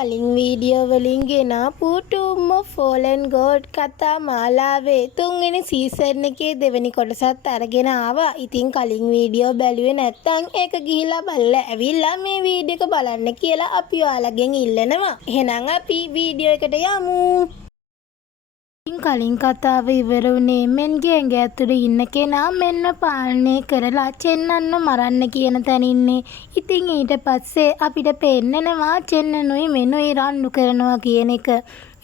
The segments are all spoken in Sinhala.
කලින් වීඩියෝ වලින් ගෙනාපු ටූම් ඔෆ් ෆෝලන් ගෝඩ් කතා මාලාවේ තුන්වෙනි සීසන් එකේ දෙවෙනි කොටසත් අරගෙන ආවා. ඉතින් කලින් වීඩියෝ බැලුවේ නැත්නම් ඒක ගිහිලා බලලා ඇවිල්ලා මේ වීඩියෝ එක බලන්න කියලා අපි ඔයාලගෙන් ඉල්ලනවා. එහෙනම් අපි වීඩියෝ එකට යමු. කලින් කතාව ඉවර වුණේ මෙන්ගේ ඇඟ ඇතුලේ ඉන්න කෙනා මෙන්න පාලනය කරලා චෙන්නන්න මරන්න කියන තැන ඉන්නේ. ඉතින් ඊට පස්සේ අපිට පෙන්නනවා චෙන්නනුයි මෙනුයි රණ්ඩු කරනවා කියන එක.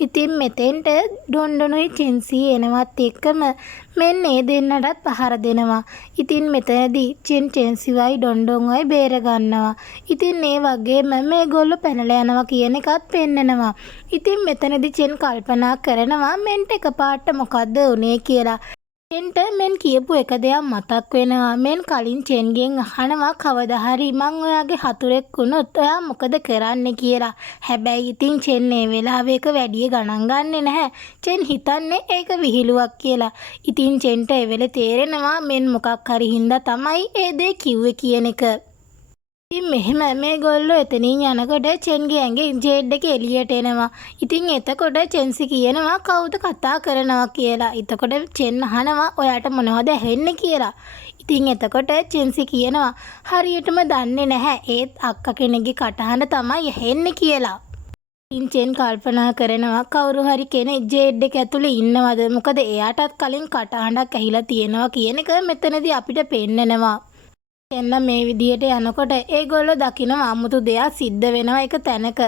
ඉතින් මෙතෙන්ට ඩොන්ඩොනුයි චෙන්සි එනවත් එක්කම මෙන්න ඒ දෙන්නටත් පහර දෙනවා. ඉතින් මෙතනදී චෙන්සිවයි ඩොන්ඩොන්වයි බේර ගන්නවා. ඉතින් ඒ වගේම මේගොල්ලෝ පැනලා යනවා කියන එකත් පෙන්නනවා. ඉතින් මෙතනදී චෙන් කල්පනා කරනවා මෙන්ට එකපාරට මොකද්ද උනේ කියලා. චෙන්ට මෙන් කියපු එක දෙයක් මතක් වෙනවා. මෙන් කලින් චෙන්ගෙන් අහනවා කවදා හරි මං ඔයාගේ හතුරෙක් වුණොත් ඔයා මොකද කරන්නේ කියලා. හැබැයි ඉතින් චෙන් මේ වෙලාවේ ඒක වැඩි ගණන් ගන්නෙ නැහැ. චෙන් හිතන්නේ ඒක විහිළුවක් කියලා. ඉතින් චෙන්ට ඒ වෙලේ තේරෙනවා මෙන් මොකක් හරි හින්දා තමයි ඒ දේ කිව්වේ කියන එක. ඉතින් මෙහෙම මේගොල්ලෝ එතනින් යනකොට චෙන්ගේ ඇඟේ ජේඩ් එක එළියට එනවා. ඉතින් එතකොට චෙන්සි කියනවා කවුද කතා කරනවා කියලා. එතකොට චෙන් අහනවා ඔයාට මොනවද ඇහෙන්නේ කියලා. ඉතින් එතකොට චෙන්සි කියනවා හරියටම දන්නේ නැහැ. ඒත් අක්කා කෙනෙක්ගේ කටහඬ තමයි ඇහෙන්නේ කියලා. ඉතින් චෙන් කල්පනා කරනවා කවුරු හරි කෙනෙක් ජේඩ් එක ඇතුලේ ඉන්නවද? මොකද එයාටත් කලින් කටහඬක් ඇහිලා තියෙනවා කියන එක මෙතනදී අපිට පෙන්නනවා. එන්න මේ විදියට යනකොට ඒගොල්ලෝ දකිනවා අමුතු දෙයක් සිද්ධ වෙනවා එක තැනක.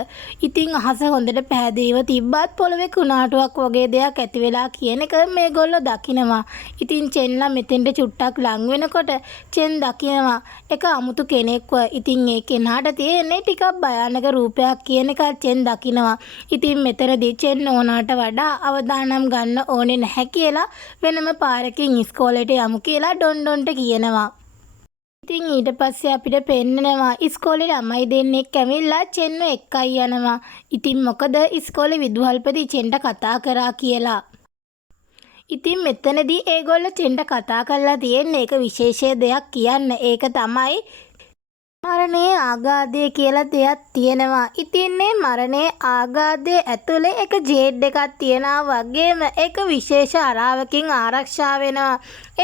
ඉතින් අහස හොඳට පැහැදිලිව තිබ්බත් පොළවේ කුණාටුවක් වගේ දෙයක් ඇති වෙලා කියන එක මේගොල්ලෝ දකිනවා. ඉතින් චෙන්ලා මෙතෙන්ට චුට්ටක් ලං වෙනකොට චෙන් දකිනවා එක අමුතු කෙනෙක්ව. ඉතින් ඒ කෙනාට තියෙන්නේ ටිකක් භයානක රූපයක් කියන එක චෙන් දකිනවා. ඉතින් මෙතනදී චෙන් ඕනාට වඩා අවදානම් ගන්න ඕනේ නැහැ කියලා වෙනම පාරකින් ඉස්කෝලේට යමු කියලා ඩොන්ඩොන්ට කියනවා. ඉතින් ඊට පස්සේ අපිට පෙන්නනවා ඉස්කෝලේ ළමයි දෙන්නෙක් ඇවිල්ලා චෙන්ව එක්කයි යනවා. ඉතින් මොකද ඉස්කෝලේ විදුහල්පති චෙන්ට කතා කරා කියලා. ඉතින් මෙතනදී ඒගොල්ලෝ චෙන්ට කතා කරලා තියෙන්නේ ඒක විශේෂ දෙයක් කියන්න. ඒක තමයි මරණයේ ආගාදය කියලා දෙයක් තියෙනවා. ඉතින් මේ මරණයේ ආගාදය ඇතුලේ එක ජේඩ් එකක් තියනවා වගේම ඒක විශේෂ අරාවකින් ආරක්ෂා වෙනවා.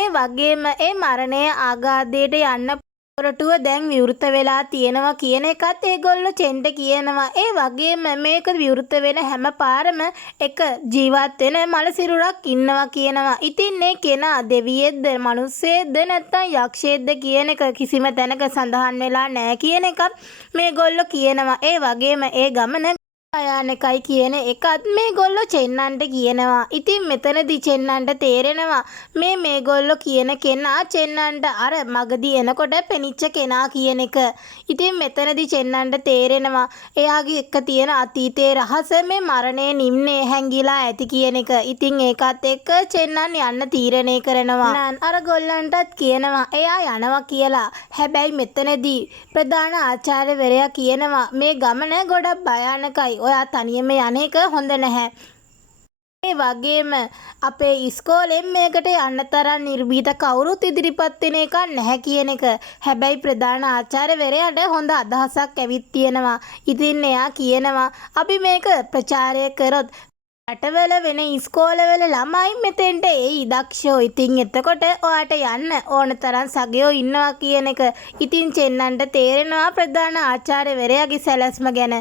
ඒ වගේම ඒ මරණයේ ආගාදයට යන්න පොරටුව දැන් විවෘත වෙලා තියෙනවා කියන එකත් ඒගොල්ලෝ චෙන්ට කියනවා. ඒ වගේම මේක විවෘත වෙන හැම පාරම එක ජීවත් වෙන මලසිරුරක් ඉන්නවා කියනවා. ඉතින් මේ කෙනා දෙවියෙක්ද මිනිස්සෙක්ද නැත්නම් යක්ෂයෙක්ද කියන එක කිසිම තැනක සඳහන් වෙලා නැහැ කියන එකත් මේගොල්ලෝ කියනවා. ඒ වගේම ඒ ගමන භයානකයි කියන එකත් මේගොල්ලෝ චෙන්නන්ට කියනවා. ඉතින් මෙතනදී චෙන්නන්ට තේරෙනවා මේගොල්ලෝ කියන කෙනා චෙන්නන්ට අර මගදී එනකොට පෙනිච්ච කෙනා කියන එක. ඉතින් මෙතනදී චෙන්නන්ට තේරෙනවා එයාගේ එක්ක තියෙන අතීතයේ රහස මේ මරණය නිම්නේ හැංගිලා ඇති කියන එක. ඉතින් ඒකත් එක්ක චෙන්නන් යන්න තීරණය කරනවා. අර ගොල්ලන්ටත් කියනවා එයා යනවා කියලා. හැබැයි මෙතනදී ප්‍රධාන ආචාර්යවරයා කියනවා මේ ගමන ගොඩක් භයානකයි. ඔයා තනියම යන එක හොඳ නැහැ. ඒ වගේම අපේ ඉස්කෝලෙන් මේකට යන්න තරම් නිර්භීත කවුරුත් ඉදිරිපත් වෙන එකක් නැහැ කියන එක. හැබැයි ප්‍රධාන ආචාර්යවරයාට හොඳ අදහසක් ඇවිත් තියෙනවා. ඉතින් එයා කියනවා අපි මේක ප්‍රචාරය කරොත් රටවල වෙන ඉස්කෝලවල ළමයි මෙතෙන්ට එයි දක්ෂෝ. ඉතින් එතකොට ඔයාට යන්න ඕන තරම් සගයෝ ඉන්නවා කියන එක. ඉතින් චෙන්නන්ට තේරෙනවා ප්‍රධාන ආචාර්යවරයාගේ සැලැස්ම ගැන.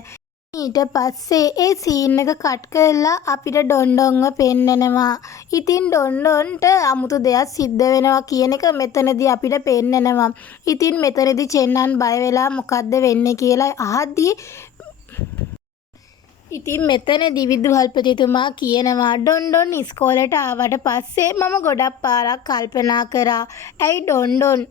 ඊට පස්සේ ඒ සීන් එක කට් කරලා අපිට ඩොන්ඩොන්ව පෙන්නනවා. ඉතින් ඩොන්ඩොන්ට අමුතු දෙයක් සිද්ධ වෙනවා කියන එක මෙතනදී අපිට පෙන්නනවා. ඉතින් මෙතනදී චෙන්නන් බය වෙලා මොකද්ද වෙන්නේ කියලා අහද්දී ඉතින් මෙතනදී විදුහල්පතිතුමා කියනවා ඩොන්ඩොන් ඉස්කෝලේට ආවට පස්සේ මම ගොඩක් පාරක් කල්පනා කරා. ඇයි ඩොන්ඩොන්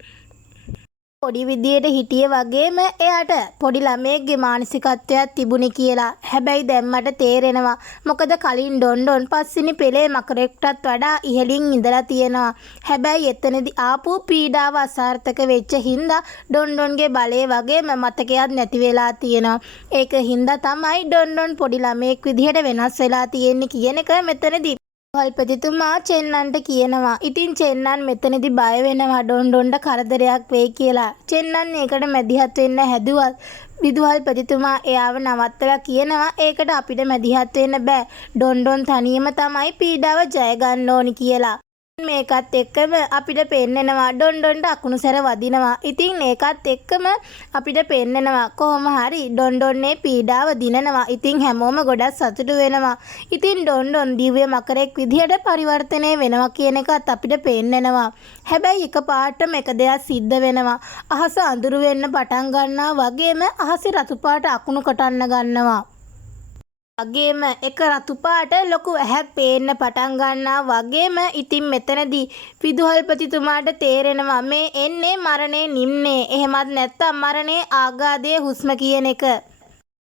පොඩි විදියට හිටියේ වගේම එයාට පොඩි ළමයෙක්ගේ මානසිකත්වයක් තිබුණේ කියලා. හැබැයි දැන් මට තේරෙනවා මොකද කලින් ඩොන්ඩොන් පස්වෙනි පෙළේ මකරෙක්ටත් වඩා ඉහළින් ඉඳලා තියෙනවා. හැබැයි එතනදී ආපු පීඩාව අසාර්ථක වෙච්ච හින්දා ඩොන්ඩොන්ගේ බලය වගේම මතකයක් නැති වෙලා තියෙනවා. ඒක හින්දා තමයි ඩොන්ඩොන් පොඩි ළමයෙක් විදියට වෙනස් වෙලා තියෙන්නේ කියන එක මෙතනදී විදුහල්පතිතුමා චෙන්නන්ට කියනවා. ඉතින් චෙන්නන් මෙතනදි බය වෙනවා ඩොන්ඩොන්ට කරදරයක් වෙයි කියලා. චෙන්නන් ඒකට මැදිහත් වෙන්න හැදුවත් විදුහල්පතිතුමා එයාව නවත්තලා කියනවා ඒකට අපිට මැදිහත් වෙන්න බෑ. ඩොන්ඩොන් තනියම තමයි පීඩාව ජය ගන්න ඕනි කියලා. මේකත් එක්කම අපිට පෙන්නනවා ඩොන්ඩොන්ට අකුණු සැර වදිනවා. ඉතින් ඒකත් එක්කම අපිට පෙන්නනවා කොහොම හරි ඩොන්ඩොන්නේ පීඩාව දිනනවා. ඉතින් හැමෝම ගොඩක් සතුටු වෙනවා. ඉතින් ඩොන්ඩොන් දිව්‍ය මකරෙක් විදිහට පරිවර්තනය වෙනවා කියන එකත් අපිට පෙන්නනවා. හැබැයි එකපාරටම එක දෙයක් සිද්ධ වෙනවා. අහස අඳුරු වෙන්න පටන් ගන්නවා වගේම අහසේ රතු පාට අකුණු කොටන්න ගන්නවා. වගේම එක රතු පාට ලොකු ඇහැක් පේන්න පටන් ගන්නවා වගේම ඉතින් මෙතනදී විදුහල්පතිතුමාට තේරෙනවා මේ එන්නේ මරණේ නිම්නේ එහෙමත් නැත්නම් මරණේ ආගාදයේ හුස්ම කියන එක.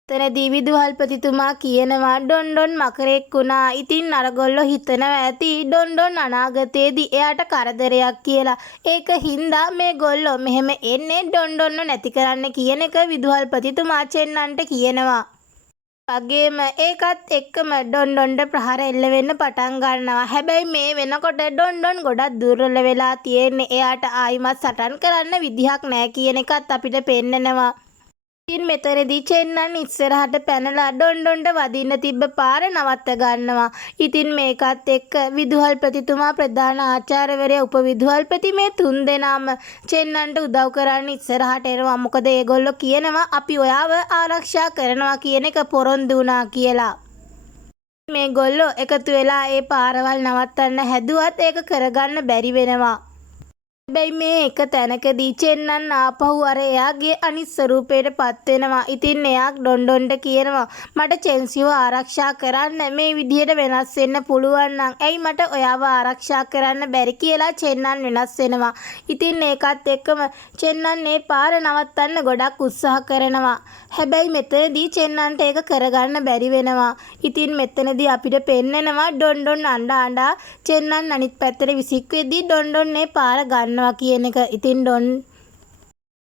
එතනදී විදුහල්පතිතුමා කියනවා ඩොන්ඩොන් මකරෙක් වුණා. ඉතින් අරගොල්ලෝ හිතනවා ඇති ඩොන්ඩොන් අනාගතයේදී එයාට කරදරයක් කියලා. ඒක හින්දා මේ ගොල්ලෝ මෙහෙම එන්නේ ඩොන්ඩොන්ව නැති කරන්න කියන එක විදුහල්පතිතුමා චෙන්නන්ට කියනවා. වගේම ඒකත් එක්කම ඩොන්ඩොන්ට ප්‍රහාර එල්ල වෙන්න පටන් ගන්නවා. හැබැයි මේ වෙනකොට ඩොන්ඩොන් ගොඩක් දුර්වල වෙලා තියෙන්නේ. එයාට ආයිමත් සටන් කරන්න විදිහක් නැහැ කියන එකත් අපිට පෙන්නනවා. ඉතින් මෙතනදී චෙන්නන් ඉස්සරහට පැනලා ඩොන්ඩොන්ට වදින්න තිබ්බ පාර නවත්ත ගන්නවා. ඉතින් මේකත් එක්ක විදුහල්පතිතුමා ප්‍රධාන ආචාර්යවරයා උපවිදුහල්පති මේ තුන් දෙනාම චෙන්නන්ට උදව් කරන්න ඉස්සරහට එනවා. මොකද ඒගොල්ලෝ කියනවා අපි ඔයාව ආරක්ෂා කරනවා කියන එක පොරොන්දු වුණා කියලා. මේගොල්ලෝ එකතු වෙලා ඒ පාරවල් නවත්තන්න හැදුවත් ඒක කරගන්න බැරි වෙනවා. හැබැයි මේ එක තැනකදී චෙන්නන් ආපහු අර එයාගේ අනිත් ස්වරූපයට පත් වෙනවා. ඉතින් එයා ඩොන්ඩොන්ට කියනවා මට චෙල්සිව ආරක්ෂා කරන්න මේ විදිහට වෙනස් වෙන්න පුළුවන් නම් ඇයි මට ඔයාව ආරක්ෂා කරන්න බැරි කියලා චෙන්නන් වෙනස් වෙනවා. ඉතින් ඒකත් එක්කම චෙන්නන් මේ පාර නවත්තන්න ගොඩක් උත්සාහ කරනවා. හැබැයි මෙතනදී චෙන්නන්ට ඒක කරගන්න බැරි වෙනවා. ඉතින් මෙතනදී අපිට පෙන්නනවා ඩොන්ඩොන් අඬා චෙන්නන් අනිත් පැත්තට විසික් වෙද්දී ඩොන්ඩොන් මේ පාර ගන්නවා කියන එක. ඉතින් ඩොන්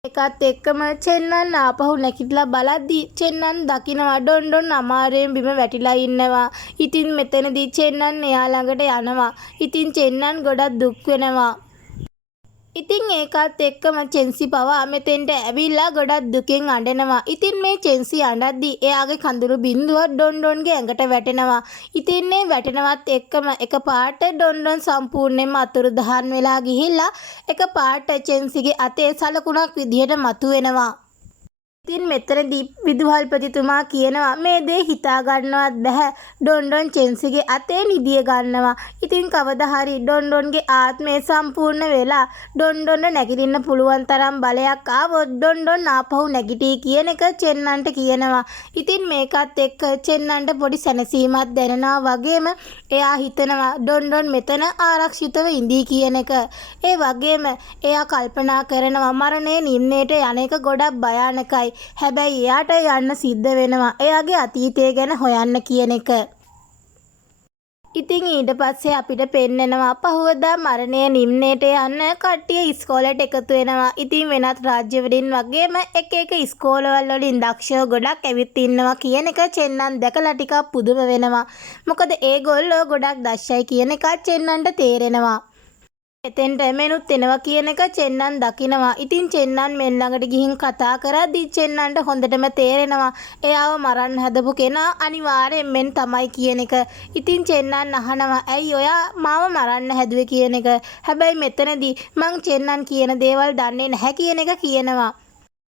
එකත් එක්කම චෙන්නන් ආපහු නැගිටලා බලද්දී චෙන්නන් දකිනවා ඩොන්ඩොන් අමාරුවෙන් බිම වැටිලා ඉන්නවා. ඉතින් මෙතනදී චෙන්නන් එයා ළඟට යනවා. ඉතින් චෙන්නන් ගොඩක් දුක් වෙනවා. ඉතින් ඒකත් එක්කම චෙන්සි පවා මෙතෙන්ට ඇවිල්ලා ගොඩක් දුකෙන් අඬනවා. ඉතින් මේ චෙන්සි අඬද්දී එයාගේ කඳුළු බින්දුව ඩොන්ඩොන්ගේ ඇඟට වැටෙනවා. ඉතින් මේ වැටෙනවත් එක්කම එකපාරට ඩොන්ඩොන් සම්පූර්ණයෙන්ම අතුරුදහන් වෙලා ගිහිල්ලා එකපාරට චෙන්සිගේ අතේ සලකුණක් විදිහට මතුවෙනවා. ඉතින් මෙතනදී විදුහල්පතිතුමා කියනවා මේ දේ හිතා ගන්නවත් බෑ. ඩොන්ඩොන් චෙන්සිගේ අතේ නිදිය ගන්නවා. ඉතින් කවදා හරි ඩොන්ඩොන්ගේ ආත්මය සම්පූර්ණ වෙලා ඩොන්ඩොන්ට නැගිටින්න පුළුවන් තරම් බලයක් ආවොත් ඩොන්ඩොන් ආපහු නැගිටී කියන එක චෙන්නන්ට කියනවා. ඉතින් මේකත් එක්ක චෙන්නන්ට පොඩි සැනසීමක් දැනෙනවා වගේම එයා හිතනවා ඩොන්ඩොන් මෙතන ආරක්ෂිතව ඉඳී කියන එක. ඒ වගේම එයා කල්පනා කරනවා මරණය නිම්නයට යන එක ගොඩක් භයානකයි. හැබැයි එයාට යන්න සිද්ධ වෙනවා එයාගේ අතීතය ගැන හොයන්න කියන එක. ඉතින් ඊට පස්සේ අපිට පෙන්නනවා පහුවදා මරණය නිම්නයට යන්න කට්ටිය ඉස්කෝලේට එකතු වෙනවා. ඉතින් වෙනත් රාජ්‍යවලින් වගේම එක එක ඉස්කෝලවල වලින් දක්ෂයෝ ගොඩක් ඇවිත් ඉන්නවා කියන එක චෙන්නන් දැකලා ටිකක් පුදුම වෙනවා. මොකද ඒගොල්ලෝ ගොඩක් දක්ෂයි කියන එක චෙන්නන්ට තේරෙනවා. එතෙන්ට මෙනුත් එනවා කියන එක චෙන්නන් දකිනවා. ඉතින් චෙන්නන් මෙන් ළඟට ගිහින් කතා කරද්දී චෙන්නන්ට හොඳටම තේරෙනවා එයාව මරන්න හදපු කෙනා අනිවාර්යෙන් මෙන් තමයි කියන එක. ඉතින් චෙන්නන් අහනවා ඇයි ඔයා මාව මරන්න හැදුවේ කියන එක. හැබැයි මෙතනදී මං චෙන්නන් කියන දේවල් දන්නේ නැහැ කියන එක කියනවා.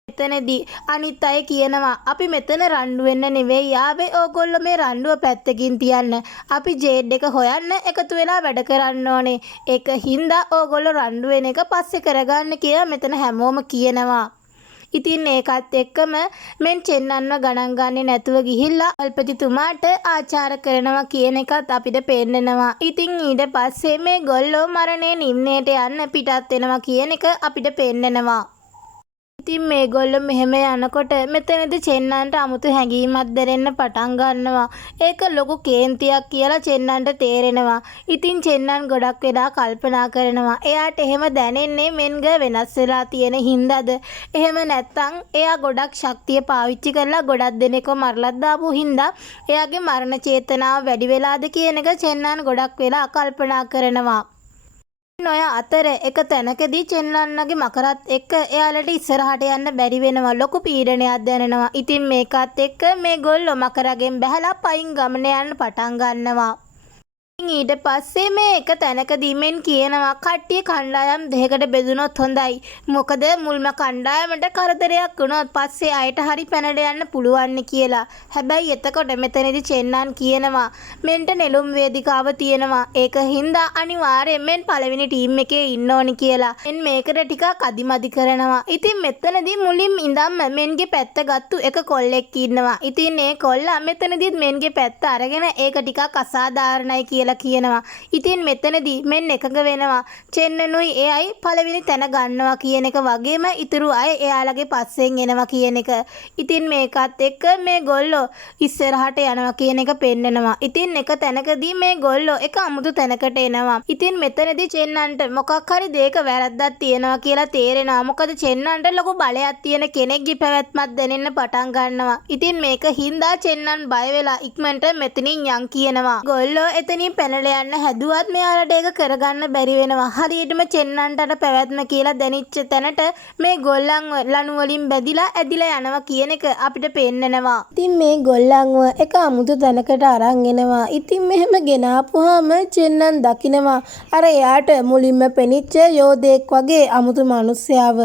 එතනදී අනිත් අය කියනවා අපි මෙතන රණ්ඩු වෙන්න නෙවෙයි ආවේ. ඕගොල්ලෝ මේ රණ්ඩුව පැත්තකින් තියන්න. අපි ජේඩ් එක හොයන්න එකතු වෙලා වැඩ කරන්න ඕනේ. ඒක හින්දා ඕගොල්ලෝ රණ්ඩු වෙන එක පස්සේ කරගන්න කියලා මෙතන හැමෝම කියනවා. ඉතින් ඒකත් එක්කම මෙන් චෙන්නන්ව ගණන් ගන්නේ නැතුව ගිහිල්ලා අල්පතිතුමාට ආචාර කරනවා කියන එකත් අපිට පේන්නනවා. ඉතින් ඊට පස්සේ මේ ගොල්ලෝ මරණය නිම්නයට යන්න පිටත් වෙනවා කියන එක අපිට පේන්නනවා. ඉතින් මේගොල්ලෝ මෙහෙම යනකොට මෙතනදී චෙන්නන්ට අමුතු හැඟීමක් දැනෙන්න පටන් ගන්නවා. ඒක ලොකු කේන්තියක් කියලා චෙන්නන්ට තේරෙනවා. ඉතින් චෙන්නන් ගොඩක් වෙලා කල්පනා කරනවා. එයාට එහෙම දැනෙන්නේ මෙන්ග වෙනස් වෙලා තියෙන හින්දාද? එහෙම නැත්නම් එයා ගොඩක් ශක්තිය පාවිච්චි කරලා ගොඩක් දෙනෙක්ව මරලා දාපු හින්දා එයාගේ මරණ චේතනාව වැඩි වෙලාද කියන එක චෙන්නන් ගොඩක් වෙලා කල්පනා කරනවා. ඔය අතර එක තැනකදී චෙන්නන්නගේ මකරත් එක්ක එයාලට ඉස්සරහට යන්න බැරි වෙනවා. ලොකු පීඩනයක් දැනෙනවා. ඉතින් මේකත් එක්ක මේගොල්ලෝ මකරගෙන් බැහැලා පයින් ගමන යන්න පටන් ගන්නවා. ඊට පස්සේ මේ එක තැනකදී මෙන් කියනවා කට්ටිය කණ්ඩායම් දෙකකට බෙදුනොත් හොඳයි. මොකද මුල්ම කණ්ඩායමට කරදරයක් වුණොත් පස්සේ අයට හරි පැනට යන්න පුළුවන් කියලා. හැබැයි එතකොට මෙතනදී චෙන්නන් කියනවා මෙන්ට නෙළුම් වේදිකාව තියෙනවා. ඒක හින්දා අනිවාර්යෙන් මෙන් පළවෙනි ටීම් එකේ ඉන්න ඕනි කියලා. මෙන් මේකට ටිකක් අදිමදි කරනවා. ඉතින් මෙතනදී මුලින්ම ඉඳන්ම මෙන්ගේ පැත්ත ගත්තු එක කොල්ලෙක් ඉන්නවා. ඉතින් ඒ කොල්ලා මෙතනදීත් මෙන්ගේ පැත්ත අරගෙන ඒක ටිකක් අසාධාරණයි කියලා කියනවා. ඉතින් මෙතනදී මෙන්න එකඟ වෙනවා චෙන්නනුයි එයයි පළවෙනි තැන ගන්නවා කියන එක වගේම ඉතුරු අය එයාලගේ පස්සෙන් එනවා කියන එක. ඉතින් මේකත් එක්ක මේ ගොල්ලෝ ඉස්සරහට යනවා කියන එක පෙන්නනවා. ඉතින් එක තැනකදී මේ ගොල්ලෝ එක අමුතු තැනකට එනවා. ඉතින් මෙතනදී චෙන්නන්ට මොකක් හරි දෙයක වැරද්දක් තියෙනවා කියලා තේරෙනවා. මොකද චෙන්නන්ට ලොකු බලයක් තියෙන කෙනෙක්ගේ පැවැත්මක් දැනෙන්න පටන් ගන්නවා. ඉතින් මේක හින්දා චෙන්නන් බය වෙලා ඉක්මනට මෙතනින් යන් කියනවා. ගොල්ලෝ එතනින් පැනලා යන්න හැදුවත් මෙයාලට ඒක කරගන්න බැරි වෙනවා. හරියටම චෙන්නන්ට පැවැත්ම කියලා දැනෙච්ච තැනට මේ ගොල්ලන් ලණු වලින් බැදිලා ඇදිලා යනවා කියන එක අපිට පෙන්නනවා. ඉතින් මේ ගොල්ලන්ව එක අමුතු තැනකට අරන් එනවා. ඉතින් මෙහෙම ගෙනාපුවාම චෙන්නන් දකිනවා අර එයාට මුලින්ම පෙනිච්ච යෝධයෙක් වගේ අමුතු මිනිස්සයාව.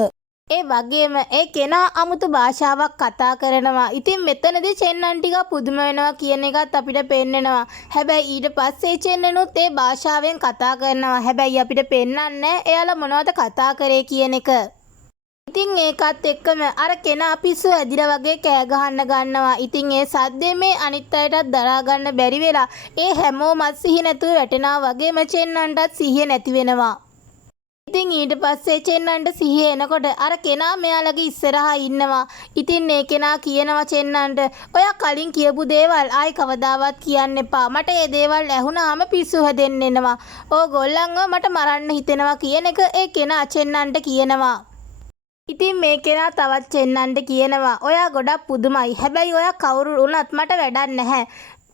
ඒ වගේම ඒ කෙනා අමුතු භාෂාවක් කතා කරනවා. ඉතින් මෙතනදී චෙන්නන් ටික පුදුම වෙනවා කියන එකත් අපිට පෙන්නනවා. හැබැයි ඊට පස්සේ චෙන්නනුත් ඒ භාෂාවෙන් කතා කරනවා. හැබැයි අපිට පෙන්නන්නේ එයාලා මොනවද කතා කරේ කියන එක. ඉතින් ඒකත් එක්කම අර කෙනා පිස්සු ඇදිලා වගේ කෑ ගහන්න ගන්නවා. ඉතින් ඒ සද්දේ මේ අනිත් අයටත් දරා ගන්න බැරි වෙලා ඒ හැමෝමත් සිහි නැතුව වැටෙනවා වගේම චෙන්නන්ටත් සිහිය නැති වෙනවා. ඉතින් ඊට පස්සේ චෙන්නන්ට සිහිය එනකොට අර කෙනා මෙයාලගේ ඉස්සරහා ඉන්නවා. ඉතින් ඒ කෙනා කියනවා චෙන්නන්ට ඔයා කලින් කියපු දේවල් ආයි කවදාවත් කියන්න එපා. මට ඒ දේවල් ඇහුණාම පිස්සු හැදෙන්න එනවා. ඕගොල්ලන්ව මට මරන්න හිතෙනවා කියන එක ඒ කෙනා චෙන්නන්ට කියනවා. ඉතින් මේ කෙනා තවත් චෙන්නන්ට කියනවා ඔයා ගොඩක් පුදුමයි. හැබැයි ඔයා කවුරු වුණත් මට වැඩක් නැහැ.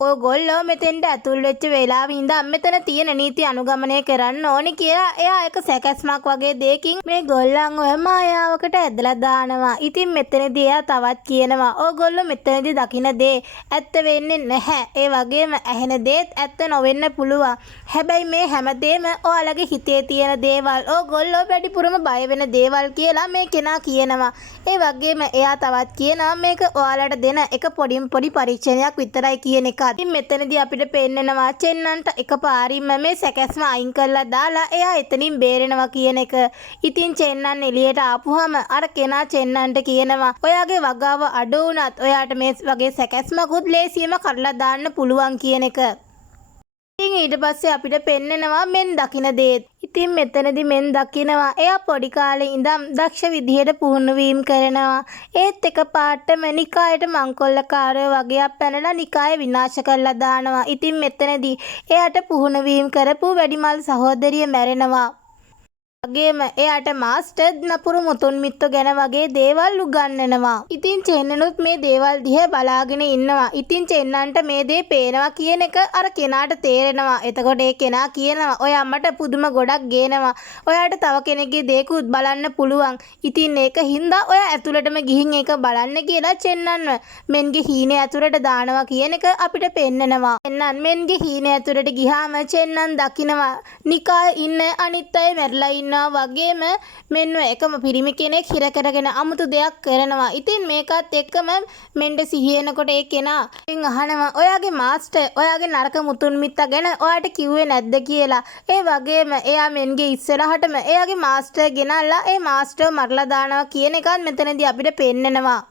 ඔයගොල්ලෝ මෙතෙන්ට ඇතුල් වෙච්ච වෙලාවෙ ඉඳන් මෙතන තියෙන නීති අනුගමනය කරන්න ඕනි කියලා එයා එක සැකස්මක් වගේ දෙයකින් මේ ගොල්ලන් ඔය මායාවකට ඇදලා දානවා. ඉතින් මෙතනදී එයා තවත් කියනවා ඔයගොල්ලෝ මෙතනදී දකින දේ ඇත්ත වෙන්නේ නැහැ. ඒ වගේම ඇහෙන දේත් ඇත්ත නොවෙන්න පුළුවන්. හැබැයි මේ හැමදේම ඔයාලගේ හිතේ තියෙන දේවල් ඔයගොල්ලෝ වැඩිපුරම බය වෙන දේවල් කියලා මේ කෙනා කියනවා. ඒ වගේම එයා තවත් කියනවා මේක ඔයාලට දෙන එක පොඩි පරීක්ෂණයක් විතරයි කියන එක. ඉතින් මෙතනදී අපිට පෙන්නනවා චෙන්නන්ට එකපාරින්ම මේ සැකස්ම අයින් කරලා දාලා එයා එතනින් බේරෙනවා කියන එක. ඉතින් චෙන්නන් එළියට ආපුවාම අර කෙනා චෙන්නන්ට කියනවා ඔයාගේ වගාව අඩු වුණත් ඔයාට මේ වගේ සැකස්මකුත් ලේසියෙම කඩලා දාන්න පුළුවන් කියන එක. ඉතින් ඊට පස්සේ අපිට පෙන්නනවා මෙන් දකින දේත්. ඉතින් මෙතනදී මෙන් දකිනවා එයා පොඩි කාලේ ඉඳන් දක්ෂ විදිහට පුහුණු වීම කරනවා. ඒත් එකපාරටම නිකායට මංකොල්ලකාරයෝ වගේ පැනලා නිකාය විනාශ කරලා දානවා. ඉතින් මෙතනදී එයාට පුහුණු වීම කරපු වැඩිමල් සහෝදරිය මැරෙනවා. වගේම එයාට මාස්ටර් නපුරු මුතුන් මිත්තෝ ගැන වගේ දේවල් උගන්වනවා. ඉතින් චෙන්නනුත් මේ දේවල් දිහා බලාගෙන ඉන්නවා. ඉතින් චෙන්නන්ට මේ දේ පේනවා කියන එක අර කෙනාට තේරෙනවා. එතකොට ඒ කෙනා කියනවා ඔය අම්මට පුදුම ගොඩක් ගේනවා. ඔයාට තව කෙනෙක්ගේ දේකුත් බලන්න පුළුවන්. ඉතින් ඒක හින්දා ඔය ඇතුළටම ගිහින් ඒක බලන්න කියලා චෙන්නන්ව මෙන්ගේ හීනේ ඇතුළට දානවා කියන එක අපිට පෙන්නනවා. චෙන්නන් මෙන්ගේ හීනේ ඇතුළට ගියාම චෙන්නන් දකිනවා නිකායේ ඉන්න අනිත් අය මැරිලා ඉන්න වගේම මෙන්න එකම පිරිමි කෙනෙක් හිර කරගෙන අමුතු දෙයක් කරනවා. ඉතින් මේකත් එක්කම මෙන්ට සිහියනකොට ඒ කෙනා ඉතින් අහනවා ඔයාගේ මාස්ටර් ඔයාගේ නරක මුතුන් මිත්තා ගැන ඔයාට කිව්වේ නැද්ද කියලා. ඒ වගේම එයා මෙන්ගේ ඉස්සරහටම එයාගේ මාස්ටර් ගෙනල්ලා ඒ මාස්ටර් මරලා දානවා කියන එකත් මෙතනදී අපිට පෙන්නනවා.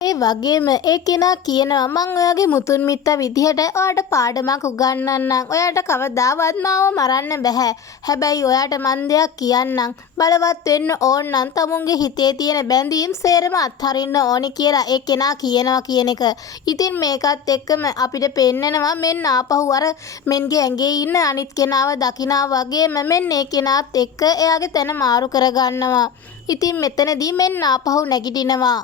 ඒ වගේම ඒ කෙනා කියනවා මං ඔයාගේ මුතුන් මිත්තා විදිහට ඔයාට පාඩමක් උගන්වන්නම්. ඔයාට කවදාවත් මාව මරන්න බෑ. හැබැයි ඔයාට මං දෙයක් කියන්නම්. බලවත් වෙන්න ඕන නම් තමුන්ගේ හිතේ තියෙන බැඳීම් සේරම අත්හරින්න ඕනි කියලා ඒ කෙනා කියනවා කියන එක. ඉතින් මේකත් එක්කම අපිට පෙන්නනවා මෙන්න ආපහු අර මෙන්ගේ ඇඟේ ඉන්න අනිත් කෙනාව දකිනා වගේම මෙන්න ඒ කෙනාත් එක්ක එයාගේ තැන මාරු කරගන්නවා. ඉතින් මෙතනදී මෙන්න ආපහු නැගිටිනවා.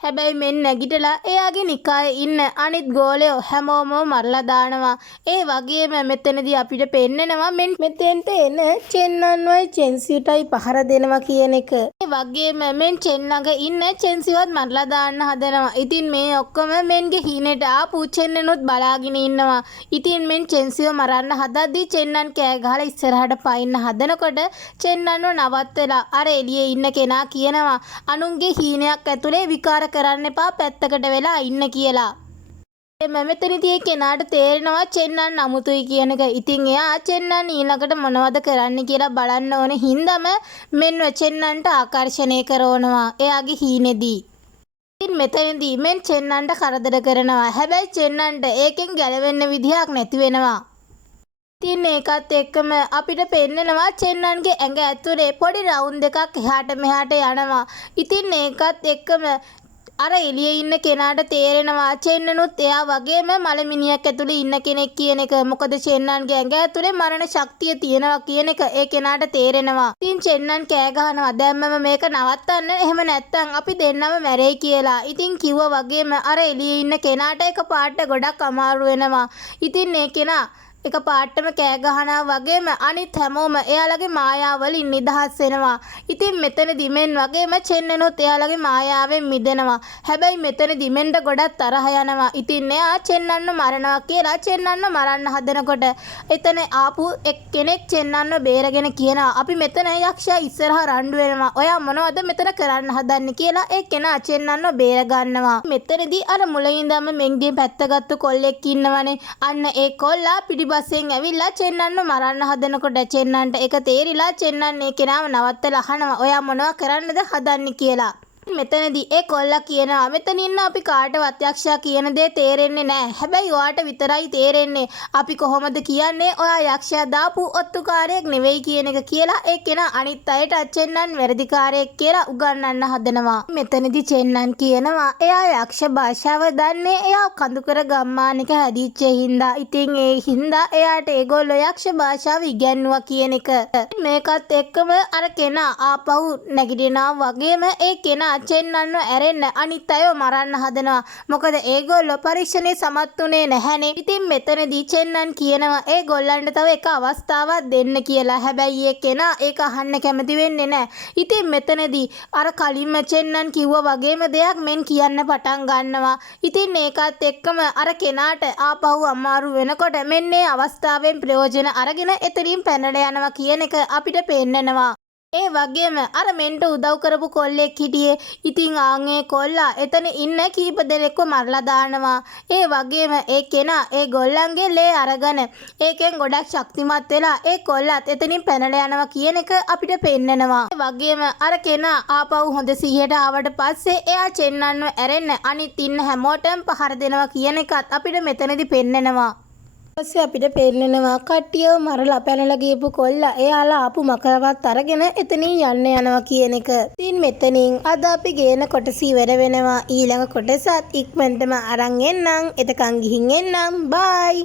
හැබැයි මෙන් නැගිටලා එයාගේ නිකායේ ඉන්න අනිත් ගෝලයෝ හැමෝම මරලා දානවා. ඒ වගේම මෙතනදී අපිට පෙන්නනවා මෙන් මෙතෙන්ට එන චෙන්නන්වයි චෙන්සියටයි පහර දෙනවා කියන එක. ඒ වගේම මෙන් චෙන්නඟ ඉන්න චෙන්සිවත් මරලා දාන්න හදනවා. ඉතින් මේ ඔක්කොම මෙන්ගේ හීනෙට ආපු චෙන්නනුත් බලාගෙන ඉන්නවා. ඉතින් මෙන් චෙන්සිව මරන්න හදද්දී චෙන්නන් කෑ ගහලා ඉස්සරහට පයින්න හදනකොට චෙන්නන්ව නවත්තලා අර එළියේ ඉන්න කෙනා කියනවා අනුන්ගේ හීනයක් ඇතුලේ විකාර කරන්න එපා පැත්තකට වෙලා ඉන්න කියලා. මෙතනදී ඒ කෙනාට තේරෙනවා චෙන්නන් අමුතුයි කියන එක. ඉතින් එයා චෙන්නන් ඊළඟට මොනවද කරන්න කියලා බලන්න ඕනේ හින්දාම මෙන්ව චෙන්නන්ට ආකර්ෂණය කරනවා එයාගේ හීනේදී. ඉතින් මෙතනදී මෙන් චෙන්නන්ට කරදර කරනවා. හැබැයි චෙන්නන්ට ඒකෙන් ගැලවෙන්න විදිහක් නැති වෙනවා. ඉතින් ඒකත් එක්කම අපිට පෙන්නනවා චෙන්නන්ගේ ඇඟ ඇතුලේ පොඩි රවුන්ඩ් එකක් එහාට මෙහාට යනවා. ඉතින් ඒකත් එක්කම අර එළියේ ඉන්න කෙනාට තේරෙනවා චෙන්නනුත් එයා වගේම මලමිනියක් ඇතුලේ ඉන්න කෙනෙක් කියන එක. මොකද චෙන්නන්ගේ ඇඟ ඇතුලේ මරණ ශක්තිය තියෙනවා කියන එක ඒ කෙනාට තේරෙනවා. ඉතින් චෙන්නන් කෑ ගහනවා දැම්මම මේක නවත්තන්න එහෙම නැත්තම් අපි දෙන්නම මැරෙයි කියලා. ඉතින් කිව්වා වගේම අර එළියේ ඉන්න කෙනාට එක පාට ගොඩක් අමාරු වෙනවා. ඉතින් ඒ කෙනා එක පාටම කෑ ගහනවා වගේම අනිත් හැමෝම එයාලගේ මායාවලින් නිදහස් වෙනවා. ඉතින් මෙතනදී මෙන් වගේම චෙන්නනුත් එයාලගේ මායාවෙන් මිදෙනවා. හැබැයි මෙතනදී මෙන්ට ගොඩක් තරහ යනවා. ඉතින් එයා චෙන්නන්ව මරනවා කියලා චෙන්නන්ව මරන්න හදනකොට එතන ආපු එක්කෙනෙක් චෙන්නන්ව බේරගෙන කියනවා අපි මෙතන යක්ෂයා ඉස්සරහා රණ්ඩු වෙනවා. ඔයා මොනවද මෙතන කරන්න හදන්නේ කියලා ඒ කෙනා චෙන්නන්ව බේර ගන්නවා. මෙතනදී අර මුලින් ඉඳන්ම මෙන්ගේ පැත්තගත්තු කොල්ලෙක් ඉන්නවනේ. අන්න ඒ කොල්ලා පිටිපස්සෙන් ඇවිල්ලා චෙන්නන්ව මරන්න හදනකොට චෙන්නන්ට ඒක තේරිලා චෙන්නන් ඒ කෙනාව නවත්තලා අහනවා ඔයා මොනව කරන්නද හදන්නේ කියලා. මෙතනදී ඒ කොල්ලා කියනවා මෙතන ඉන්න අපි කාටවත් යක්ෂයා කියන දේ තේරෙන්නේ නැහැ. හැබැයි ඔයාට විතරයි තේරෙන්නේ. අපි කොහොමද කියන්නේ ඔයා යක්ෂයා දාපු ඔත්තුකාරයෙක් නෙවෙයි කියන එක කියලා ඒ කෙනා අනිත් අයට චෙන්නන් වැරදිකාරයෙක් කියලා උගන්වන්න හදනවා. මෙතනදී චෙන්නන් කියනවා එයා යක්ෂ භාෂාව දන්නේ එයා කඳුකර ගම්මානික හැදිච්ච හින්දා. ඉතින් ඒ හින්දා එයාට ඒගොල්ලෝ යක්ෂ භාෂාව ඉගැන්නුවා කියන එක. මේකත් එක්කම අර කෙනා ආපහු නැගිටිනවා වගේම ඒ කෙනා චෙන්නන්ව ඇරෙන්න අනිත් අයව මරන්න හදනවා. මොකද ඒගොල්ලෝ පරීක්ෂණේ සමත් උනේ නැහැනේ. ඉතින් මෙතනදී චෙන්නන් කියනවා ඒ ගොල්ලන්ට තව එක අවස්ථාවක් දෙන්න කියලා. හැබැයි ඒ කෙනා ඒක අහන්න කැමති වෙන්නේ නැහැ. ඉතින් මෙතනදී අර කලින්ම චෙන්නන් කිව්වා වගේම දෙයක් මෙන් කියන්න පටන් ගන්නවා. ඉතින් ඒකත් එක්කම අර කෙනාට ආපහු අමාරු වෙනකොට මෙන්න මේ අවස්ථාවෙන් ප්‍රයෝජන අරගෙන එතනින් පැනලා යනවා කියන එක අපිට පේන්නනවා. ඒ වගේම අර මෙන්ට උදව් කරපු කොල්ලෙක් හිටියේ. ඉතින් ආන්ගේ කොල්ලා එතන ඉන්න කීප දෙනෙක්ව මරලා දානවා. ඒ වගේම ඒ කෙනා ඒ ගොල්ලන්ගේ ලේ අරගෙන ඒකෙන් ගොඩක් ශක්තිමත් වෙලා ඒ කොල්ලත් එතනින් පැනලා යනවා කියන එක අපිට පෙන්නනවා. ඒ වගේම අර කෙනා ආපහු හොඳ සිහියට ආවට පස්සේ එයා චෙන්නන්ව ඇරෙන්න අනිත් ඉන්න හැමෝටම පහර දෙනවා කියන එකත් අපිට මෙතනදී පෙන්නනවා. ඊපස්සේ අපිට පේන්නනවා කට්ටියව මරලා පැනලා ගියපු කොල්ලා එයාලා ආපු මකරවත් අරගෙන එතනින් යන්න යනවා කියන එක. ඉතින් මෙතනින් අද අපි ගේන කොටස ඉවර වෙනවා. ඊළඟ කොටසත් ඉක්මනටම අරන් එන්නම්. එතකන් ගිහින් එන්නම්. බයි.